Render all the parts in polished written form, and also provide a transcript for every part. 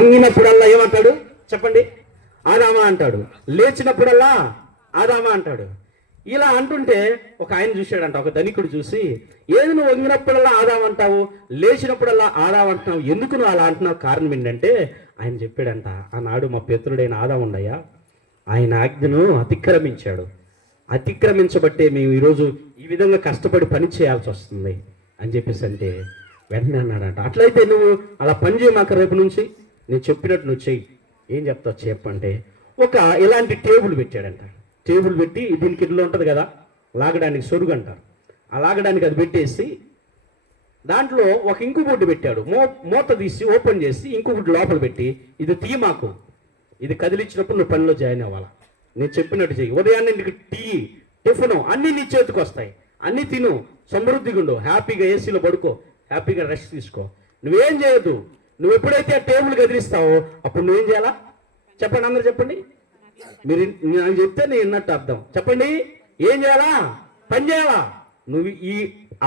వంగినప్పుడల్లా ఏమంటాడు చెప్పండి? ఆదామా అంటాడు. లేచినప్పుడల్లా ఆదామా అంటాడు. ఇలా అంటుంటే ఒక ఆయన చూశాడంట, ఒక ధనికుడు చూసి, ఏది నువ్వు వంగినప్పుడల్లా ఆదాం అంటావు, లేచినప్పుడల్లా ఆదాం అంటున్నావు, ఎందుకు నువ్వు అలా అంటున్నావు? కారణం ఏంటంటే ఆయన చెప్పాడంట, ఆనాడు మా పితరుడైన ఆదాం ఉండయ్యా, ఆయన ఆజ్ఞను అతిక్రమించాడు. అతిక్రమించబట్టే మేము ఈరోజు ఈ విధంగా కష్టపడి పని చేయాల్సి వస్తుంది అని చెప్పేసి అంటే వెంటనే అన్నాడంట, అట్లయితే నువ్వు అలా పని చేయమాక, రేపు నుంచి నేను చెప్పినట్టు నువ్వు చెయ్యి. ఏం చెప్తావు చెప్పంటే, ఒక ఇలాంటి టేబుల్ పెట్టాడంట. టేబుల్ పెట్టి దీనికి ఇల్లు ఉంటుంది కదా, లాగడానికి సొరుగు అంటారు, ఆ లాగడానికి అది పెట్టేసి దాంట్లో ఒక ఇంకు బుడ్డు పెట్టాడు. మూత తీసి ఓపెన్ చేసి ఇంకు బుడ్డు లోపల పెట్టి, ఇది తీ మాకు, ఇది కదిలించినప్పుడు నువ్వు పనిలో జాయిన్ అవ్వాలా, నేను చెప్పినట్టు చెయ్యి. ఉదయాన్నే నీకు టీ టిఫిను అన్నీ నీ చేతికి వస్తాయి, అన్నీ తిను, సమృద్ధిగా ఉండు, హ్యాపీగా ఏసీలో పడుకో, హ్యాపీగా రెస్ట్ తీసుకో. నువ్వేం చేయొద్దు. నువ్వు ఎప్పుడైతే ఆ టేబుల్ కదిలిస్తావో అప్పుడు నువ్వేం చేయాలా చెప్పండి? అందరు చెప్పండి. మీరు నాకు చెప్తే నేను విన్నట్టు అర్థం. చెప్పండి, ఏం చేయాలా? పని చేయాలా? నువ్వు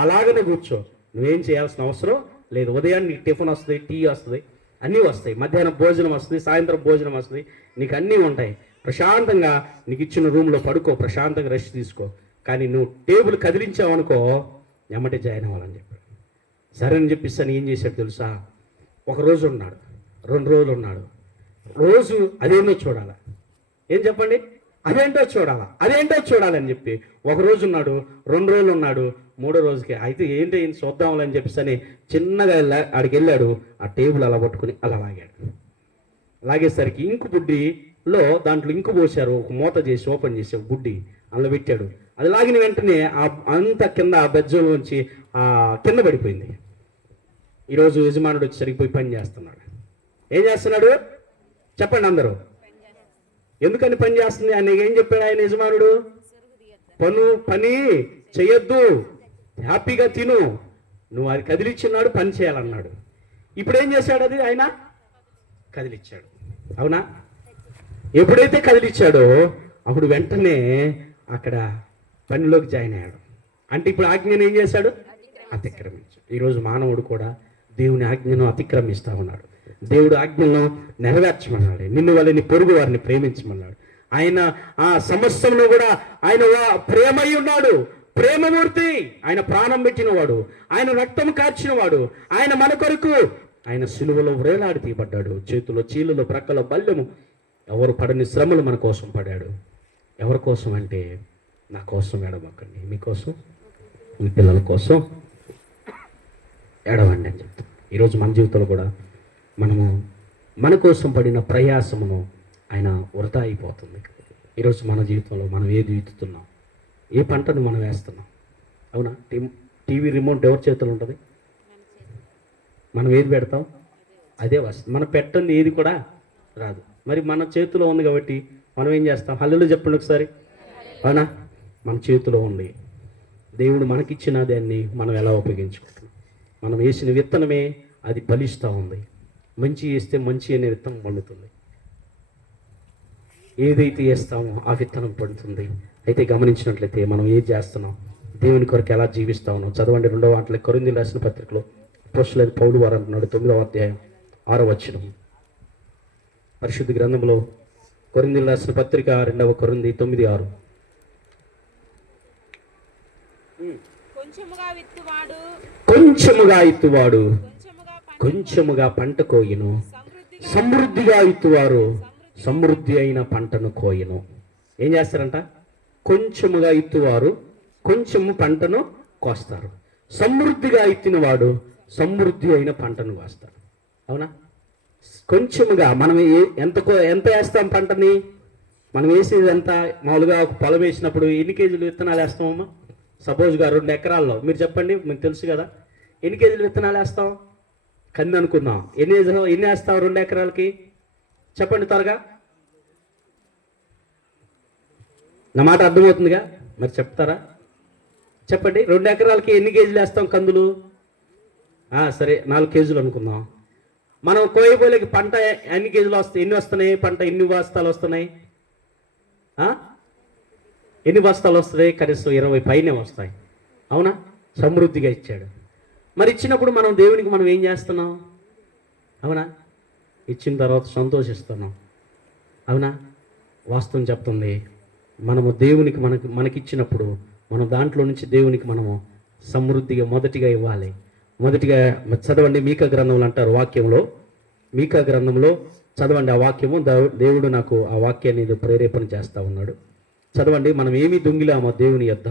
అలాగనే కూర్చో, నువ్వేం చేయాల్సిన అవసరం లేదు. ఉదయాన్నే నీకు టిఫిన్ వస్తుంది, టీ వస్తుంది, అన్నీ వస్తాయి, మధ్యాహ్నం భోజనం వస్తుంది, సాయంత్రం భోజనం వస్తుంది, నీకు అన్నీ ఉంటాయి. ప్రశాంతంగా నీకు ఇచ్చిన రూమ్లో పడుకో, ప్రశాంతంగా రెస్ట్ తీసుకో. కానీ నువ్వు టేబుల్ కదిలించావనుకో ఎమ్మటే జాయిన్ అవ్వాలని చెప్పాడు. సరే అని చెప్పిస్తాను. ఏం చేశాడు తెలుసా? ఒక రోజు ఉన్నాడు, 2 రోజులు ఉన్నాడు, రోజు అదేంటో చూడాలి. ఏం చెప్పండి? అదేంటో చూడాలని చెప్పి ఒక రోజు ఉన్నాడు, 2 రోజులు ఉన్నాడు, 3వ రోజుకి అయితే ఏంటి చూద్దామని చెప్పేసి చిన్నగా ఆడికి వెళ్ళాడు. ఆ టేబుల్ అలా పట్టుకుని అలా లాగాడు. లాగేసరికి ఇంకు బుడ్డిలో దాంట్లో ఇంకు పోశారు, ఒక మూత చేసి ఓపెన్ చేసి ఒక బుడ్డి అందులో పెట్టాడు. అది లాగిన వెంటనే అంత కింద ఆ బెజ్జంలోంచి కింద పడిపోయింది. ఈరోజు యజమానుడు వచ్చి సరిగిపోయి పని చేస్తున్నాడు. ఏం చేస్తున్నాడు చెప్పండి అందరూ? ఎందుకని పని చేస్తుంది? ఆయన ఏం చెప్పాడు ఆయన యజమానుడు? పని చెయ్యొద్దు, హ్యాపీగా తిను, నువ్వు అది కదిలిచ్చిన్నాడు, పని చేయాలన్నాడు. ఇప్పుడు ఏం చేశాడు? అది ఆయన కదిలిచ్చాడు. అవునా? ఎప్పుడైతే కదిలిచ్చాడో అప్పుడు వెంటనే అక్కడ పనిలోకి జాయిన్ అయ్యాడు. అంటే ఇప్పుడు ఆజ్ఞను ఏం చేశాడు? అతిక్రమించాడు. ఈరోజు మానవుడు కూడా దేవుని ఆజ్ఞను అతిక్రమిస్తా ఉన్నాడు. దేవుడు ఆజ్ఞలను నెరవేర్చమన్నాడు. నిన్ను వాళ్ళని పొరుగు వారిని ప్రేమించమన్నాడు. ఆయన ఆ సమస్యను కూడా ఆయన ప్రేమై ఉన్నాడు, ప్రేమమూర్తి. ఆయన ప్రాణం పెట్టినవాడు, ఆయన రక్తం కార్చినవాడు, ఆయన మన కొరకు ఆయన సిలువలో వ్రేలాడి తీయబడ్డాడు. చేతిలో చీలులో ప్రక్కలో బల్లెము, ఎవరు పడని శ్రమలు మన కోసం పడాడు. ఎవరి కోసం అంటే నా కోసం ఏడవకండి, మీకోసం, మీ పిల్లల కోసం ఏడవండి అని చెప్తాం. ఈరోజు మన జీవితంలో కూడా మనము మన కోసం పడిన ప్రయాసమును ఆయన వృధా అయిపోతుంది. ఈరోజు మన జీవితంలో మనం ఏది విత్తుతున్నాం, ఏ పంటను మనం వేస్తున్నాం? అవునా? టీవీ రిమోట్ ఎవరి చేతులు ఉంటుంది? మనం ఏది పెడతాం అదే వస్తుంది. మనం పెట్టండి ఏది కూడా రాదు. మరి మన చేతిలో ఉంది కాబట్టి మనం ఏం చేస్తాం? హల్లెలూయా చెప్పండి ఒకసారి. అవునా? మన చేతిలో ఉంది. దేవుడు మనకిచ్చిన దాన్ని మనం ఎలా ఉపయోగించుకుంటున్నాం? మనం వేసిన విత్తనమే అది ఫలిస్తూ ఉంది. మంచి వేస్తే మంచి అనే విత్తనం పండుతుంది. ఏదైతే వేస్తామో ఆ విత్తనం పడుతుంది. అయితే గమనించినట్లయితే మనం ఏం చేస్తున్నాం, దేవుని కొరకు ఎలా జీవిస్తా ఉన్నాం? చదవండి 2వ కొరింథీయులకు రాసిన పత్రికలో అపోస్తలుడైన పౌలు వారు అంటున్నాడు, 9వ అధ్యాయం 6వ వచనం. పరిశుద్ధ గ్రంథంలో కొరింథీయులకు రాసిన పత్రిక 2వ కొరింథీ 9:6. కొంచెముగా ఇత్తువాడు కొంచెముగా పంట కోయును, సమృద్ధిగా ఇత్తువారు సమృద్ధి అయిన పంటను కోయును. ఏం చేస్తారంట? కొంచెముగా ఇత్తువారు కొంచెము పంటను కోస్తారు, సమృద్ధిగా ఇత్తినవాడు సమృద్ధి అయిన పంటను కోస్తాడు. అవునా? కొంచెముగా మనం ఎంత వేస్తాం పంటని? మనం వేసేది ఎంత? మామూలుగా ఒక పొలం వేసినప్పుడు ఎన్ని కేజీలు విత్తనాలు వేస్తామమ్మా? సపోజ్గా 2 ఎకరాల్లో మీరు చెప్పండి, మీకు తెలుసు కదా, ఎన్ని కేజీలు విత్తనాలు వేస్తాం? కంది అనుకుందాం. ఎన్ని వేస్తావు 2 ఎకరాలకి? చెప్పండి త్వరగా. నా మాట అర్థమవుతుందిగా? మరి చెప్తారా? చెప్పండి. 2 ఎకరాలకి ఎన్ని కేజీలు వేస్తాం కందులు? సరే 4 కేజీలు అనుకుందాం. మనం కోయబోలేకి పంట ఎన్ని కేజీలు వస్తాయి? ఎన్ని వస్తున్నాయి? పంట ఎన్ని బస్తాలు వస్తున్నాయి? ఎన్ని బస్తాలు వస్తాయి? కనీసం 20 పైనే వస్తాయి. అవునా? సమృద్ధిగా ఇచ్చాడు. మరి ఇచ్చినప్పుడు మనం దేవునికి మనం ఏం చేస్తున్నాం? అవునా? ఇచ్చిన తర్వాత సంతోషిస్తున్నాం. అవునా? వాస్తవం చెప్తుంది, మనము దేవునికి మనకిచ్చినప్పుడు మనం దాంట్లో నుంచి దేవునికి మనము సమృద్ధిగా మొదటిగా ఇవ్వాలి. మొదటిగా చదవండి, మీకా గ్రంథంలో అంటారు, వాక్యంలో, మీకా గ్రంథంలో చదవండి ఆ వాక్యము. దేవుడు నాకు ఆ వాక్యాన్ని ప్రేరేపణ చేస్తూ ఉన్నాడు. చదవండి. మనం ఏమీ దొంగిలామో దేవుని యొద్ద.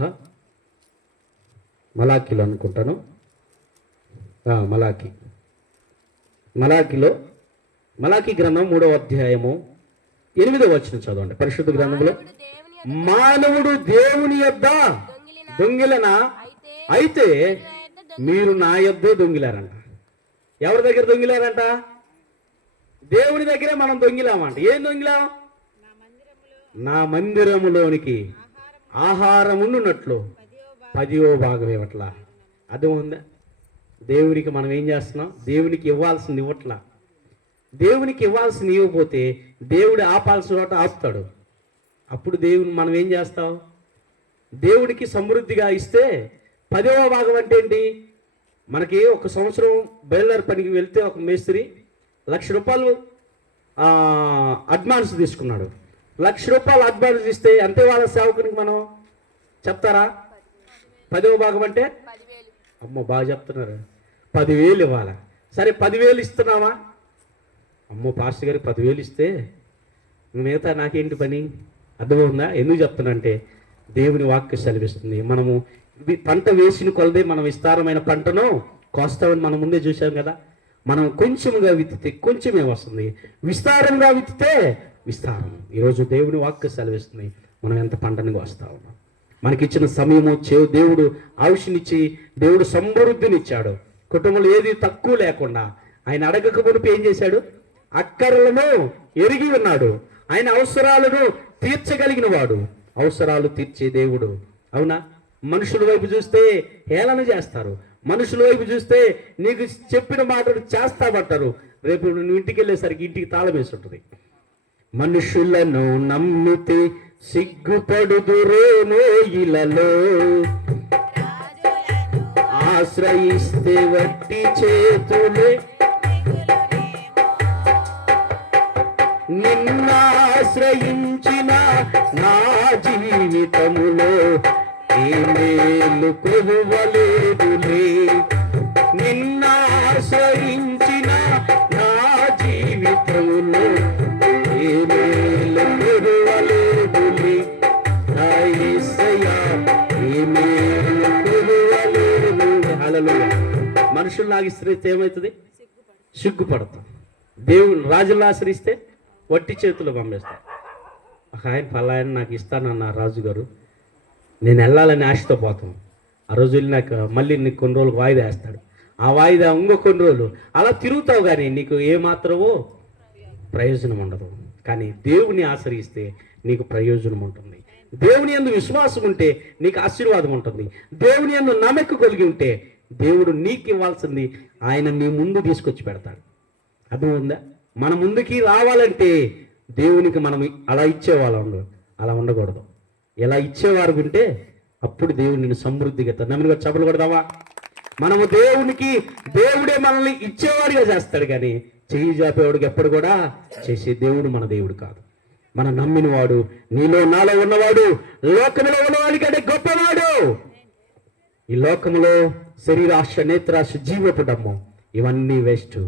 మలాకీలో అనుకుంటాను, మలాకీ గ్రంథం 3వ అధ్యాయము 8వ వచనం చదవండి. పరిశుద్ధ గ్రంథంలో, మానవుడు దేవుని యొద్ద దొంగిలన అయితే మీరు నా యొద్దే దొంగిలారంట. ఎవరి దగ్గర దొంగిలారంట? దేవుని దగ్గరే మనం దొంగిలామంట. ఏం దొంగిలాం? నా మందిరములోనికి ఆహారమున్నట్లు 10వ భాగం ఇవ్వట్లా. అర్థం ఉందా? దేవునికి మనం ఏం చేస్తున్నాం? దేవునికి ఇవ్వాల్సింది ఇవ్వట్లా. దేవునికి ఇవ్వాల్సింది ఇవ్వకపోతే దేవుడు ఆపాల్సిన చోట ఆపుతాడు. అప్పుడు దేవుని మనం ఏం చేస్తాం? దేవుడికి సమృద్ధిగా ఇస్తే 10వ భాగం అంటే ఏంటి? మనకి ఒక సంవత్సరం బయలుదేరి పనికి వెళ్తే ఒక మేస్త్రి ₹1,00,000 అడ్వాన్స్ తీసుకున్నాడు. ₹1,00,000 అడ్వాన్స్ ఇస్తే అంతే వాళ్ళ సేవకునికి మనం చెప్తారా? 10వ భాగం అంటే అమ్మో బాగా చెప్తున్నారు, 10,000 ఇవ్వాలా. సరే 10,000 ఇస్తున్నావా? అమ్మో పాస్టర్ గారికి 10,000 ఇస్తే మిగతా నాకేంటి పని? అర్థమవుతుందా? ఎందుకు చెప్తున్నా అంటే దేవుని వాక్యం సెలవిస్తుంది. మనము పంట వేసిన కొలదే మనం విస్తారమైన పంటను కోస్తామని మనం ముందే చూసాం కదా. మనం కొంచెంగా విత్తితే కొంచెమే వస్తుంది, విస్తారంగా విత్తితే విస్తారం. ఈరోజు దేవుని వాక్యం సెలవిస్తుంది, మనం ఎంత పంటని కోస్తా ఉన్నాం. మనకిచ్చిన సమయము దేవుడు ఆయుష్నిచ్చి దేవుడు సమృద్ధినిచ్చాడు. కుటుంబంలో ఏది తక్కువ లేకుండా ఆయన అడగక మునుపు ఏం చేశాడు? అక్కరలను ఎరిగి ఉన్నాడు. ఆయన అవసరాలను తీర్చగలిగిన వాడు, అవసరాలు తీర్చే దేవుడు. అవునా? మనుషుల వైపు చూస్తే హేళన చేస్తారు, మనుషుల వైపు చూస్తే నీకు చెప్పిన మాటలు చేస్తామంటారు. రేపు నువ్వు ఇంటికి వెళ్ళేసరికి ఇంటికి తాళం వేసి ఉంటుంది. మనుషులను నమ్మితే సిగ్గుపడుదురేమో ఇలలో, ఆశ్రయిస్తే వట్టి చేతులే, నిన్నాశ్రయించిన నా జీవితములో ఏ మేలు కొలువలేదులే. నిన్నాశ్రయించిన నా జీవితములో ఏ మేలు కొలువలేదులే. నా యేసయ్యా ఏ మేలు కొలువలేదులే. హల్లెలూయా. మనుషులను ఆశ్రయిస్తే ఏమవుతుంది? సిగ్గుపడతాం. దేవుని రాజులను ఆశ్రయిస్తే వట్టి చేతులు పంపిస్తాం. ఒక ఆయన పలాయన నాకు ఇస్తానన్న రాజుగారు, నేను వెళ్ళాలని ఆశతో పోతాం. ఆ రోజు వెళ్ళి నాకు మళ్ళీ నీకు కొన్ని రోజులు వాయిదా వేస్తాడు. ఆ వాయిదా ఇంకో కొన్ని రోజులు అలా తిరుగుతావు, కానీ నీకు ఏమాత్రమో ప్రయోజనం ఉండదు. కానీ దేవుని ఆశ్రయిస్తే నీకు ప్రయోజనం ఉంటుంది. దేవుని యందు విశ్వాసం ఉంటే నీకు ఆశీర్వాదం ఉంటుంది. దేవుని యందు నమ్మకం కలిగి ఉంటే దేవుడు నీకు ఇవ్వాల్సింది ఆయన నీ ముందు తీసుకొచ్చి పెడతాడు. అర్థమైందా? మన ముందుకి రావాలంటే దేవునికి మనం అలా ఇచ్చేవాళ్ళం, అలా ఉండకూడదు. ఎలా ఇచ్చేవారు ఉంటే అప్పుడు దేవుడు నిన్ను సమృద్ధిగా నమ్మిగా చపలు కొడదావా? మనము దేవునికి, దేవుడే మనల్ని ఇచ్చేవాడిగా చేస్తాడు, కానీ చెయ్యి జాపేవాడికి ఎప్పుడు కూడా చేసే దేవుడు మన దేవుడు కాదు. మన నమ్మిన వాడు, నీలో నాలో ఉన్నవాడు లోకంలో ఉన్నవాడి కంటే గొప్పవాడు. ఈ లోకంలో శరీరాశ, నేత్రాశ, జీవపు డమ్మం ఇవన్నీ వేస్ట్.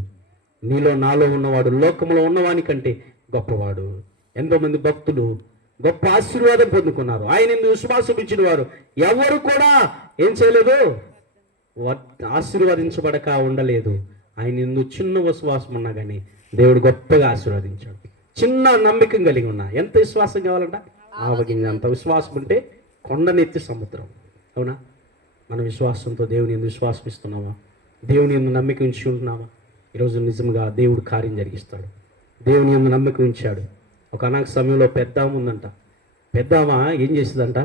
నీలో నాలో ఉన్నవాడు లోకంలో ఉన్నవాని కంటే గొప్పవాడు. ఎంతోమంది భక్తులు గొప్ప ఆశీర్వాదం పొందుకున్నారు. ఆయన ఎందుకు విశ్వాసం ఇచ్చిన వారు ఎవరు కూడా ఏం చేయలేదు? ఆశీర్వదించబడక ఉండలేదు. ఆయన ఎందుకు చిన్న విశ్వాసం ఉన్నా కానీ దేవుడు గొప్పగా ఆశీర్వదించాడు. చిన్న నమ్మకం కలిగి ఉన్నా, ఎంత విశ్వాసం కావాలంట? ఆవగింజ అంత విశ్వాసం ఉంటే కొండనెత్తి సముద్రం. అవునా? మన విశ్వాసంతో దేవుని ఎందుకు విశ్వాసం ఇస్తున్నావా? దేవుని ఎందుకు నమ్మకం ఉంచి ఉంటున్నావా? ఈరోజు నిజంగా దేవుడు కార్యం జరిగిస్తాడు. దేవుని యందు నమ్మకం ఉంచాడు. ఒక అనాక సమయంలో పెద్దామ ఉందంట. పెద్దామ ఏం చేసిందంట?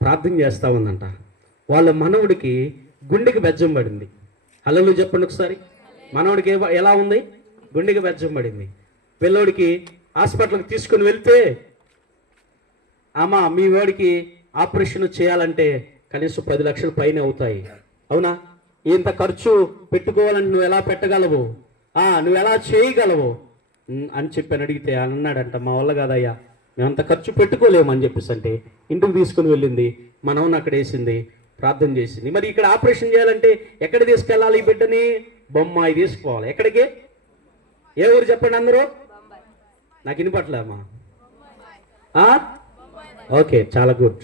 ప్రార్థన చేస్తూ ఉందంట. వాళ్ళ మనవుడికి గుండెకి బెజ్జం పడింది. హల్లెలూయా చెప్పండి ఒకసారి. మనవుడికి ఎలా ఉంది? గుండెకి బెజ్జం పడింది. పిల్లోడికి హాస్పిటల్కి తీసుకుని వెళ్తే, అమ్మ మీ వాడికి ఆపరేషన్ చేయాలంటే కనీసం 10 లక్షల పైన అవుతాయి. అవునా? ఇంత ఖర్చు పెట్టుకోవాలని నువ్వు ఎలా పెట్టగలవు? నువ్వు ఎలా చేయగలవు? అని చెప్పి అడిగితే ఆయన అన్నాడంట, మా వల్ల కాదయ్యా, మేమంత ఖర్చు పెట్టుకోలేము అని చెప్పేసి అంటే ఇంటికి తీసుకుని వెళ్ళింది, మనవన్న అక్కడ వేసింది, ప్రార్థన చేసింది. మరి ఇక్కడ ఆపరేషన్ చేయాలంటే ఎక్కడ తీసుకెళ్ళాలి ఈ బిడ్డని? బొమ్మాయి తీసుకుపోవాలి. ఎక్కడికి? ఏ ఊరు చెప్పండి అందరూ? నాకు వినపట్లేమ్మా. ఓకే, చాలా గుడ్.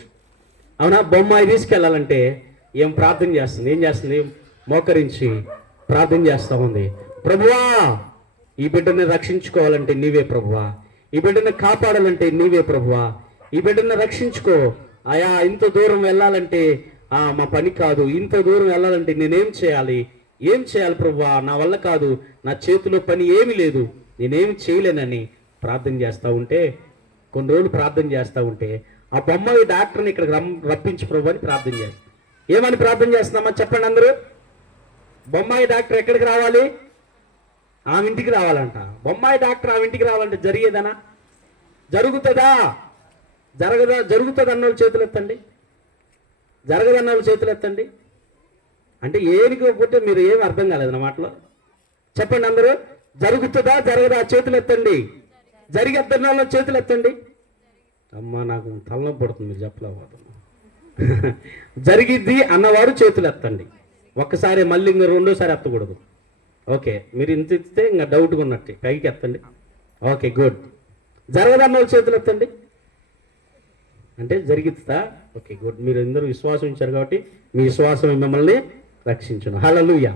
అవునా, బొమ్మాయి తీసుకెళ్ళాలంటే ఏం ప్రార్థన చేస్తుంది? ఏం చేస్తుంది? మోకరించి ప్రార్థన చేస్తూ ఉంది. ప్రభువా, ఈ బిడ్డని రక్షించుకోవాలంటే నీవే ప్రభువా, ఈ బిడ్డని కాపాడాలంటే నీవే ప్రభువా, ఈ బిడ్డని రక్షించుకో అయా. ఇంత దూరం వెళ్ళాలంటే మా పని కాదు, ఇంత దూరం వెళ్ళాలంటే నేనేం చేయాలి? ఏం చేయాలి ప్రభువా? నా వల్ల కాదు, నా చేతిలో పని ఏమీ లేదు, నేనేమి చేయలేనని ప్రార్థన చేస్తూ ఉంటే, కొన్ని రోజులు ప్రార్థన చేస్తూ ఉంటే ఆ బొమ్మాయి డాక్టర్ని ఇక్కడికి రప్పించు ప్రభు అని ప్రార్థన చేస్తాం. ఏమని ప్రార్థన చేస్తున్నామా చెప్పండి అందరూ? బొమ్మాయి డాక్టర్ ఎక్కడికి రావాలి? ఆమె ఇంటికి రావాలంట. బొమ్మాయి డాక్టర్ ఆమె ఇంటికి రావాలంటే జరిగేదనా? జరుగుతుందా? జరగదా? జరుగుతుంది వాళ్ళు చేతులు ఎత్తండి. జరగదన్న వాళ్ళు చేతులు ఎత్తండి. అంటే ఏనికి పోతే మీరు ఏమి అర్థం కాలేదు నా మాటలో. చెప్పండి అందరూ, జరుగుతుందా జరగదా? చేతులు ఎత్తండి. జరిగేద్దన్న వాళ్ళు చేతులు ఎత్తండి. అమ్మ నాకు తలనొప్పి పడుతుంది మీరు చెప్పలేకపోతున్నా. జరిగిద్ది అన్నవారు చేతులు ఎత్తండి. ఒక్కసారి మళ్ళీ ఇంకా రెండోసారి ఎత్తకూడదు. ఓకే, మీరు ఇంత ఎత్తితే ఇంకా డౌట్గా ఉన్నట్టు పైకి ఎత్తండి. Okay, good. జరగదన్న వాళ్ళు చేతులు ఎత్తండి. అంటే జరిగిద్దా? Okay, good. మీరు అందరూ విశ్వాసం ఇచ్చారు కాబట్టి మీ విశ్వాసం మిమ్మల్ని రక్షించును. హల్లెలూయా.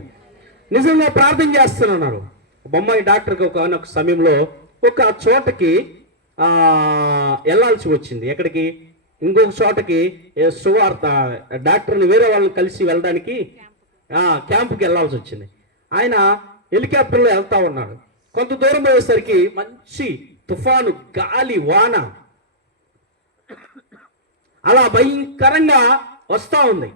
నిజంగా ప్రార్థన చేస్తున్నారు. బొమ్మాయి డాక్టర్కి ఒక సమయంలో ఒక చోటకి వెళ్ళాల్సి వచ్చింది. ఎక్కడికి? ఇంకొక చోటకి సువార్త డాక్టర్ని వేరే వాళ్ళని కలిసి వెళ్ళడానికి క్యాంపుకి వెళ్ళాల్సి వచ్చింది. ఆయన హెలికాప్టర్లో వెళ్తా ఉన్నాడు. కొంత దూరం పోయేసరికి మంచి తుఫాను, గాలి, వాన అలా భయంకరంగా వస్తూ ఉంది.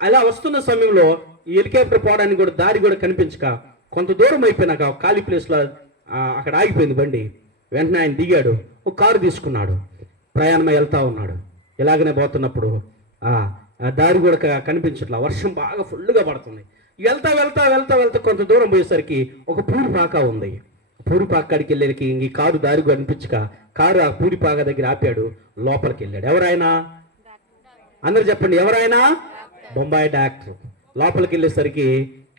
అలా వస్తున్న సమయంలో ఈ హెలికాప్టర్ పోవడానికి కూడా దారి కూడా కనిపించక కొంత దూరం అయిపోయినాక ఖాళీ ప్లేస్లో అక్కడ ఆగిపోయింది బండి. వెంటనే ఆయన దిగాడు, ఒక కారు తీసుకున్నాడు, ప్రయాణమై వెళ్తా ఉన్నాడు. ఇలాగనే పోతున్నప్పుడు దారి కూడా కనిపించట్లా, వర్షం బాగా ఫుల్గా పడుతుంది. వెళ్తా వెళ్తా వెళ్తా వెళ్తా కొంత దూరం పోయేసరికి ఒక పూరిపాక ఉంది. పూరిపాక కాడికి వెళ్ళేకి ఈ కారు దారి కనిపించక కారు ఆ పూరిపాక దగ్గర ఆపాడు, లోపలికి వెళ్ళాడు. ఎవరైనా? అందరు చెప్పండి, ఎవరైనా? బొంబాయి డాక్టర్. లోపలికి వెళ్ళేసరికి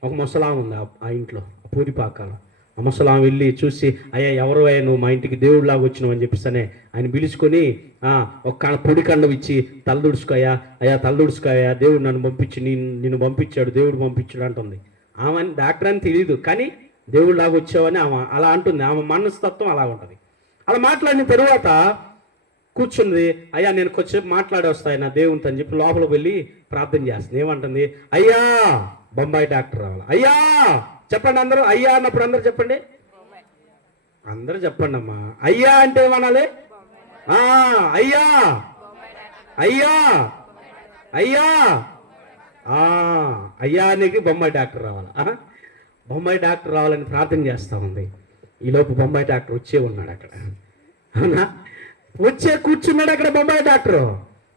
ఒక ముసలాం ఉంది ఆ ఇంట్లో, పూరిపాకలో. ఆ ముసలాం వెళ్ళి చూసి, అయ్యా ఎవరు అయ్యా నువ్వు మా ఇంటికి దేవుడిలాగా వచ్చినావు అని చెప్పేసి ఆయన పిలుచుకొని ఒక పొడి కండం ఇచ్చి తలదుడుచుకోయా, అయ్యా తలదుడుచుకోయా, దేవుడు నన్ను పంపించి నిన్ను పంపించాడు, దేవుడు పంపించాడు అంటుంది. ఆమె డాక్టర్ అని తెలియదు, కానీ దేవుడిలాగా వచ్చావని ఆమె అలా అంటుంది. ఆమె మనస్తత్వం అలా ఉంటుంది. అలా మాట్లాడిన తరువాత కూర్చుంది. అయ్యా నేను కొంచెంసేపు మాట్లాడి వస్తాయి నా దేవునితో అని చెప్పి లోపలికి వెళ్ళి ప్రార్థన చేస్తుంది. ఏమంటుంది? అయ్యా బొంబాయి డాక్టర్ రావాలి. అయ్యా చెప్పండి అందరూ. అయ్యా అన్నప్పుడు అందరూ చెప్పండి, అందరూ చెప్పండి అమ్మా. అయ్యా అంటే ఏమనాలి? అయ్యా అయ్యా అయ్యా అయ్యా అనేది బొంబాయి డాక్టర్ రావాలి. బొంబాయి డాక్టర్ రావాలని ప్రార్థన చేస్తూ ఉంది. ఈలోపు బొంబాయి డాక్టర్ వచ్చే ఉన్నాడు అక్కడ. అవునా, వచ్చే కూర్చున్నాడు అక్కడ బొంబాయి డాక్టర్.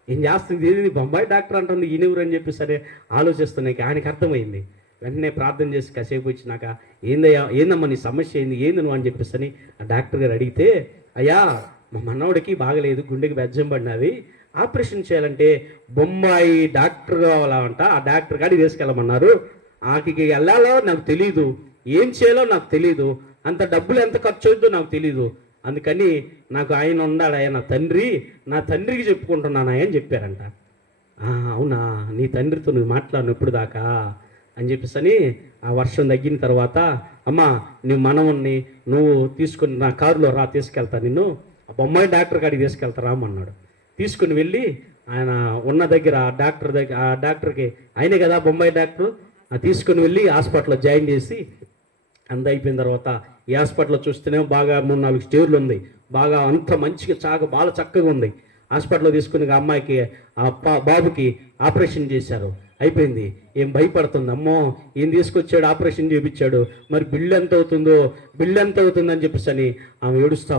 ఏం చేస్తుంది? ఏది బొంబాయి డాక్టర్ అంటుంది, ఈయనెవరు అని చెప్పి సరే ఆలోచిస్తున్నాయి. ఆయనకి అర్థమైంది. వెంటనే ప్రార్థన చేసి కాసేపు వచ్చినాక, ఏందమ్మా నీ సమస్య ఏంది, ఏంది నువ్వు అని చెప్పేసి ఆ డాక్టర్ గారు అడిగితే, అయ్యా మా మనవడికి బాగలేదు, గుండెకి బెజ్జం పడినది, ఆపరేషన్ చేయాలంటే బొంబాయి డాక్టర్ కావాలంట, ఆ డాక్టర్ గాడికి తీసుకెళ్ళమన్నారు. ఆకి వెళ్ళాలో నాకు తెలీదు, ఏం చేయాలో నాకు తెలీదు, అంత డబ్బులు ఎంత ఖర్చు అవుతుందో నాకు తెలీదు, అందుకని నాకు ఆయన ఉన్నాడు, ఆయన నా తండ్రికి చెప్పుకుంటున్నాను అని చెప్పారంట. అవునా, నీ తండ్రితో నువ్వు మాట్లాడిన ఎప్పుడు దాకా అని చెప్పేసి ఆ వర్షం తగ్గిన తర్వాత, అమ్మా నువ్వు మనవన్ని నువ్వు తీసుకుని నా కారులో రా, తీసుకెళ్తా నిన్ను, ఆ బొమ్మాయి డాక్టర్ కాడికి తీసుకెళ్తా రామన్నాడు. తీసుకుని వెళ్ళి ఆయన ఉన్న దగ్గర ఆ డాక్టర్కి ఆయనే కదా బొంబాయి డాక్టర్, తీసుకుని వెళ్ళి హాస్పిటల్లో జాయిన్ చేసి అంత అయిపోయిన తర్వాత ఈ హాస్పిటల్లో చూస్తేనే బాగా 3-4 స్టేర్లు ఉంది, బాగా అంత మంచిగా బాగా చక్కగా ఉంది. హాస్పిటల్లో తీసుకుని అమ్మాయికి బాబుకి ఆపరేషన్ చేశారు. అయిపోయింది. ఏం భయపడుతుంది, అమ్మో ఏం తీసుకొచ్చాడు, ఆపరేషన్ చేయించాడు, మరి బిల్లు ఎంత అవుతుందని చెప్పేసి ఆమె ఏడుస్తూ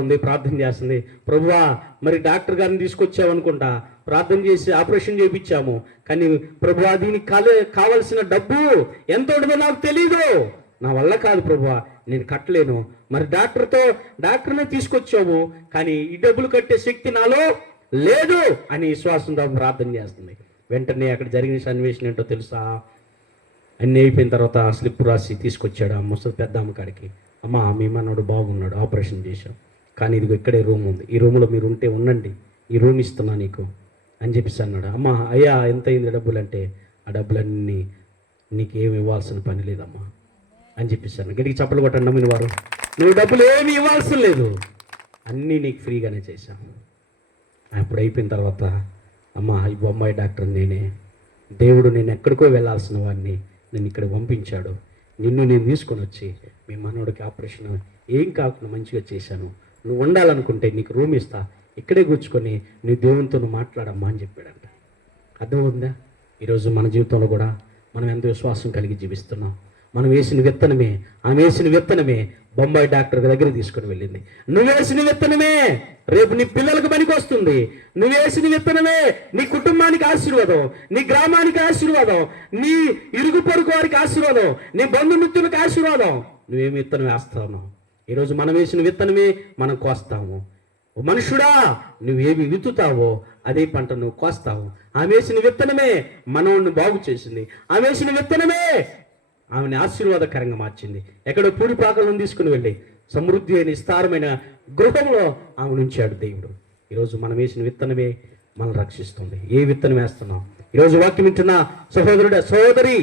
ఉంది, ప్రార్థన చేస్తుంది. ప్రభువా మరి డాక్టర్ గారిని తీసుకొచ్చామనుకుంటా, ప్రార్థన చేసి ఆపరేషన్ చేయించాము, కానీ ప్రభువా దీనికి కావలసిన డబ్బు ఎంత ఉంటుందో నాకు తెలీదు, నా వల్ల కాదు ప్రభువా, నేను కట్టలేను. మరి డాక్టర్నే తీసుకొచ్చావు, కానీ ఈ డబ్బులు కట్టే శక్తి నాలో లేదు అని విశ్వాసంతో ప్రార్థన చేస్తుంది. వెంటనే అక్కడ జరిగిన సన్నివేశం ఏంటో తెలుసా? అన్నీ అయిపోయిన తర్వాత స్లిప్ రాసి తీసుకొచ్చాడు ఆ ముసలి పెద్ద అమ్మ కాడికి. అమ్మ, మీ మనోడు బాగున్నాడు, ఆపరేషన్ చేశాం, కానీ ఇదిగో ఇక్కడే రూమ్ ఉంది, ఈ రూమ్లో మీరు ఉంటే ఉండండి, ఈ రూమ్ ఇస్తున్నా నీకు అని చెప్పేసి అన్నాడు. అమ్మ, అయ్యా ఎంత అయింది డబ్బులు అంటే, ఆ డబ్బులన్నీ నీకు ఏమి ఇవ్వాల్సిన పని లేదమ్మా అని చెప్పేసాను. గడికి చప్పలు కొట్టండి నమ్మిన వారు. నువ్వు డబ్బులు ఏమి ఇవ్వాల్సిన లేదు, అన్నీ నీకు ఫ్రీగానే చేశాను. అప్పుడు అయిపోయిన తర్వాత, అమ్మ, ఈ బొమ్మాయి డాక్టర్ నేనే, దేవుడు నేను ఎక్కడికో వెళ్ళాల్సిన వాడిని నేను ఇక్కడ పంపించాడు, నిన్ను నేను తీసుకొని వచ్చి మీ మనోడికి ఆపరేషన్ ఏం కాకుండా మంచిగా చేశాను, నువ్వు ఉండాలనుకుంటే నీకు రూమ్ ఇస్తా, ఇక్కడే కూర్చుకొని నీ దేవునితో మాట్లాడమ్మా అని చెప్పాడంట. అర్థమవుతుందా? ఈరోజు మన జీవితంలో కూడా మనం ఎంత విశ్వాసం కలిగి జీవిస్తున్నాం. మనం వేసిన విత్తనమే, ఆమె వేసిన విత్తనమే బొంబాయి డాక్టర్ దగ్గర తీసుకుని వెళ్ళింది. నువ్వు వేసిన విత్తనమే రేపు నీ పిల్లలకు పనికి వస్తుంది. నువ్వు వేసిన విత్తనమే నీ కుటుంబానికి ఆశీర్వాదం, నీ గ్రామానికి ఆశీర్వాదం, నీ ఇరుగు పొరుగు వారికి ఆశీర్వాదం, నీ బంధుమిత్రులకు ఆశీర్వాదం. నువ్వేమి విత్తనం వేస్తావు? ఈరోజు మనం వేసిన విత్తనమే మనం కోస్తాము. మనుషుడా, నువ్వేమి విత్తుతావో అదే పంట నువ్వు కోస్తావు. ఆమె వేసిన విత్తనమే మనోడిని బాగు చేసింది. ఆమె వేసిన విత్తనమే ఆమెను ఆశీర్వాదకరంగా మార్చింది. ఎక్కడో పూడి పాకలను తీసుకుని వెళ్ళి సమృద్ధి అయిన విస్తారమైన గృహంలో ఆమె ఉంచాడు దేవుడు. ఈరోజు మనం వేసిన విత్తనమే మనం రక్షిస్తుంది. ఏ విత్తనం వేస్తున్నాం? ఈరోజు వాక్యం వింటున్న సహోదరుడు, సహోదరి,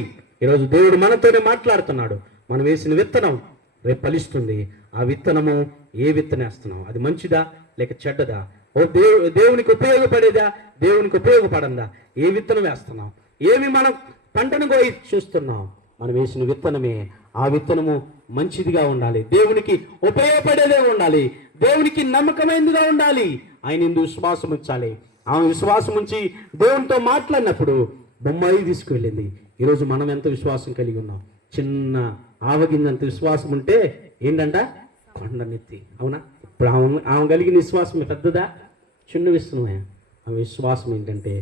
ఈరోజు దేవుడు మనతోనే మాట్లాడుతున్నాడు. మనం వేసిన విత్తనం రేపు ఫలిస్తుంది. ఆ విత్తనము ఏ విత్తనం వేస్తున్నాం? అది మంచిదా లేక చెడ్డదా? దేవునికి ఉపయోగపడేదా దేవునికి ఉపయోగపడందా? ఏ విత్తనం వేస్తున్నాం? ఏమి మనం పంటను కోయి చూస్తున్నాం? మనం వేసిన విత్తనమే, ఆ విత్తనము మంచిదిగా ఉండాలి, దేవునికి ఉపయోగపడేదే ఉండాలి, దేవునికి నమ్మకమైనదిగా ఉండాలి. ఆయన ఇందు విశ్వాసం ఉంచాలి. ఆమె విశ్వాసం ఉంచి దేవునితో మాట్లాడినప్పుడు బొమ్మాయి తీసుకువెళ్ళింది. ఈరోజు మనం ఎంత విశ్వాసం కలిగి ఉన్నాం? చిన్న ఆవగింజంత విశ్వాసం ఉంటే ఏంటంట? కొండనెత్తి. అవునా? ఇప్పుడు ఆమె కలిగిన విశ్వాసం పెద్దదా చిన్న విశ్వాసమే? ఆమె విశ్వాసం ఏంటంటే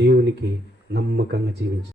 దేవునికి నమ్మకంగా జీవించాలి.